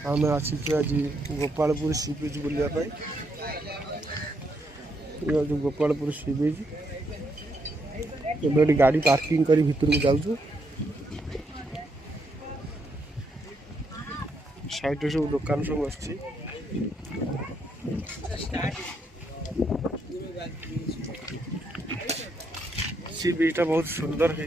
आम आसीचु आज गोपालपुर सी बीच बुलापी। ये गोपालपुर सी बीच एबे गाड़ी पार्किंग करी भितर को जाऊँ। साइड सब दुकान सब आसी सी बीचटा बहुत सुंदर है।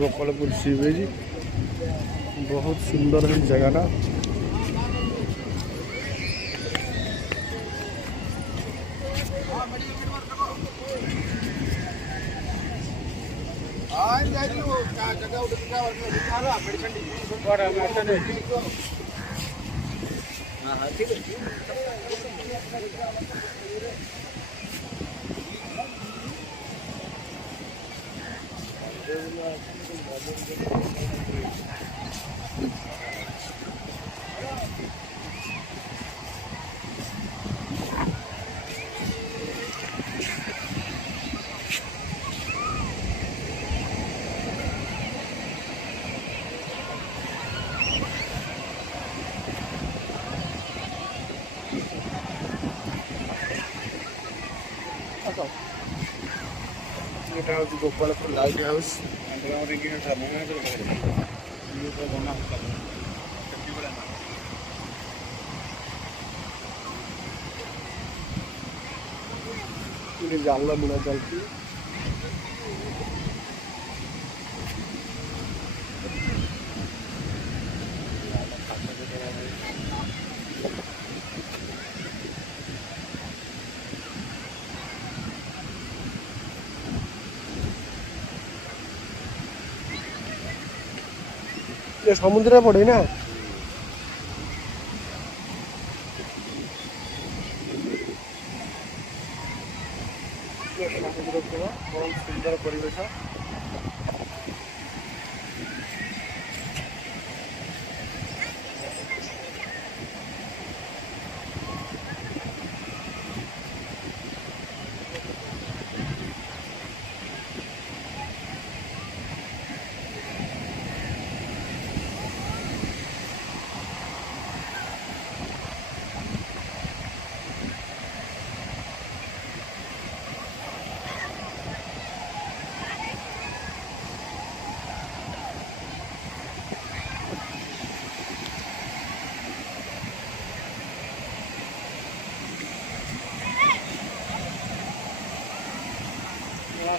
गोपालपुर सी बीच बहुत सुंदर है जगह। गोपालपुर लाइट हाउस जाल बुना चलती। ये समुद्र पड़े ना समुद्र कूल बहुत सुंदर परिवेश।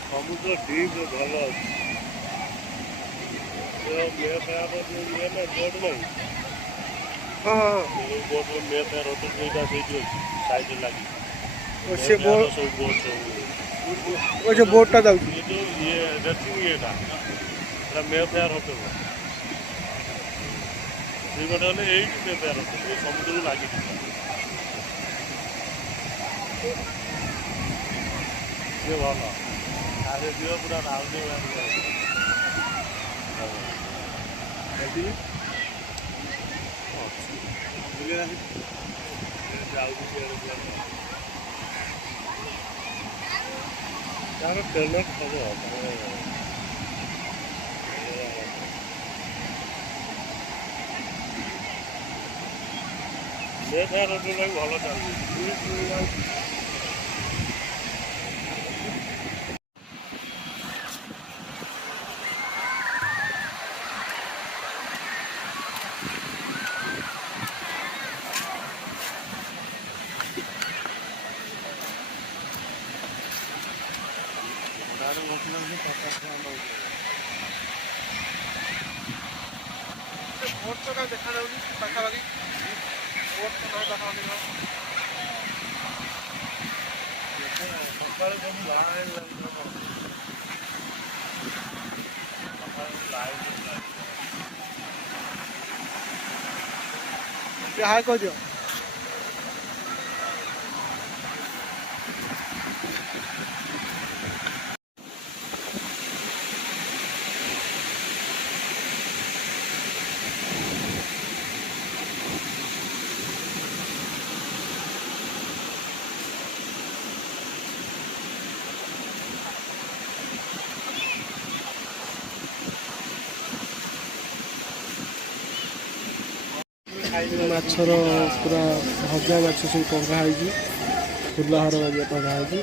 समुद्र डीप भल बोट मे फेयर होटल लगी जो बोटा जाऊँ ये मे फेयर होटल ये मे फेयर होटल समुद्र लगी भल आगे दियो पूरा राउंड ट्रेन होटल भल चलती। देखा पाखापाखि हाय कह ମାଛର ପୁରା ଭଜା ମାଛ ସବୁ ଟଙ୍ଗା ହେଇଛି, ଫୁଲହାର ବାଗିଆ ଟଙ୍ଗା ହେଇଛି।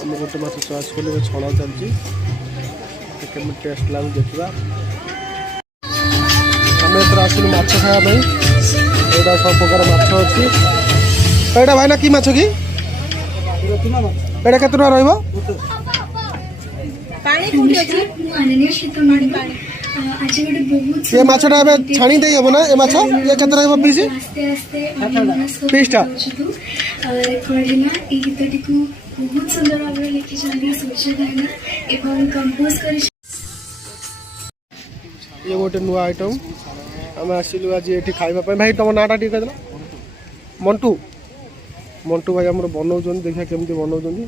ଆମେ ଗୋଟେ ମାଛ ଚଏସ୍ କଲେ ଏବେ ଛଣା ଚାଲିଛି, କେମିତି ଟେଷ୍ଟ ଲାଗୁଛି ଦେଖିବା। ଆମେ ଏଥର ଆସିଲୁ ମାଛ ଖାଇବା ପାଇଁ। ଏଇଟା ସବୁ ପ୍ରକାର ମାଛ ଅଛି। ଏଇଟା ଭାଇନା କି ମାଛ କି? ଏଇଟା କେତେ ଟଙ୍କା ରହିବ? ये माछटा ଏବେ ଛାଣି ଦେଇ ହେବ ନା? ଏ ମାଛ ଇଏ କେତେ ରହିବ ପିସ୍? ପିସ୍ଟା ବହୁତ ସୁନ୍ଦର ଭାବରେ ଲେଖିଛନ୍ତି ସୂର୍ଯ୍ୟ ଭାଇନା ଏବଂ କମ୍ପୋଜ କରି। ଇଏ ଗୋଟେ ନୂଆ ଆଇଟମ୍ ଆମେ ଆସିଲୁ ଆଜି ଏଠି ଖାଇବା ପାଇଁ। ଭାଇ ତମ ନାଁଟା ଟିକେ କହିଦେଲ? ମଣ୍ଟୁ। ମଣ୍ଟୁ ଭାଇ ଆମର ବନଉଛନ୍ତି, ଦେଖିବା କେମିତି ବନଉଛନ୍ତି।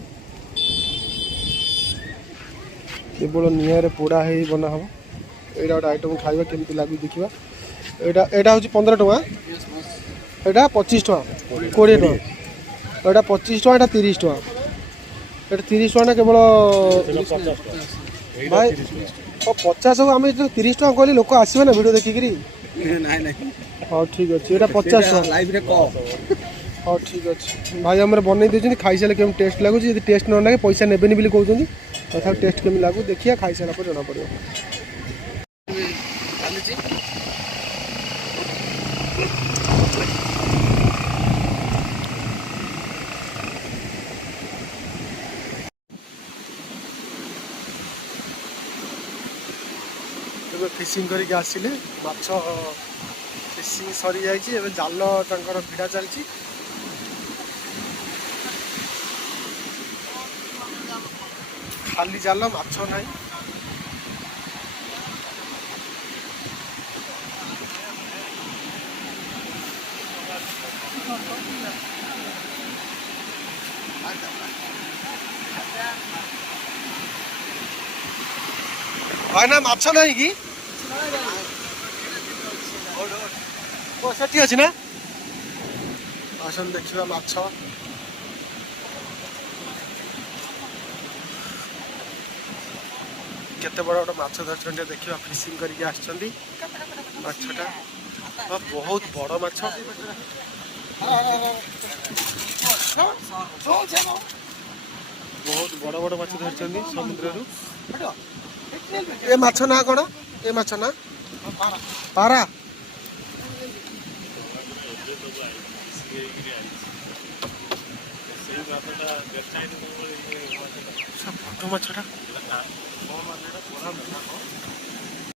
କେବଳ ନିଆଁରେ ପୋଡ଼ା ହେଇ ବନା ହେବ। ଏଇଟା ଗୋଟେ ଆଇଟମ୍ ଖାଇବା କେମିତି ଲାଗୁଛି ଦେଖିବା। ଏଇଟା ହେଉଛି 15 ଟଙ୍କା, ଏଇଟା 25 ଟଙ୍କା, 20 ଟଙ୍କା, ଏଇଟା 25 ଟଙ୍କା, ଏଇଟା 30 ଟଙ୍କା। ଏଇଟା 30 ଟଙ୍କା ନା କେବଳ ଭାଇ 50। ଆମେ 30 ଟଙ୍କା କହିଲେ ଲୋକ ଆସିବେ ନା ଭିଡ଼ିଓ ଦେଖିକିରି। ହଉ ଠିକ୍ ଅଛି, ଏଇଟା 50 ଟଙ୍କା। ହଉ ଠିକ୍ ଅଛି। ଭାଇ ଆମର ବନେଇ ଦେଇଛନ୍ତି, ଖାଇସାରିଲେ କେମିତି ଟେଷ୍ଟ ଲାଗୁଛି। ଯଦି ଟେଷ୍ଟ ନ ଲାଗେ ପଇସା ନେବେନି ବୋଲି କହୁଛନ୍ତି। ତଥାପି ଟେଷ୍ଟ କେମିତି ଲାଗୁଛି ଦେଖିବା, ଖାଇସାରିଲା ପରେ ଜଣାପଡ଼ିବ। ଚାଲିଛି ଏବେ ଫିସିଂ କରିକି ଆସିଲେ, ମାଛ ଫିସିଂ ସରିଯାଇଛି। ଏବେ ଜାଲ ତାଙ୍କର ଭିଡ଼ା ଚାଲିଛି। ଖାଲି ଜାଲ, ମାଛ ନାହିଁ। ଭାଇନା ମାଛ ନାହିଁ କି? ସେଠି ଅଛି ନା? ଆସନ୍ତୁ ଦେଖିବା ମାଛ। କେତେ ବଡ଼ ବଡ଼ ମାଛ ଧରିଛନ୍ତି ଦେଖିବା। ଫିସିଂ କରିକି ଆସିଛନ୍ତି। ମାଛଟା ବହୁତ ବଡ଼ ମାଛ। ବହୁତ ବଡ଼ ବଡ଼ ମାଛ ଧରିଛନ୍ତି ସମୁଦ୍ରରୁ। ଏ ମାଛ ନା କ'ଣ? ଏ ମାଛ ନା ପାରା। ବଡ଼ ମାଛଟା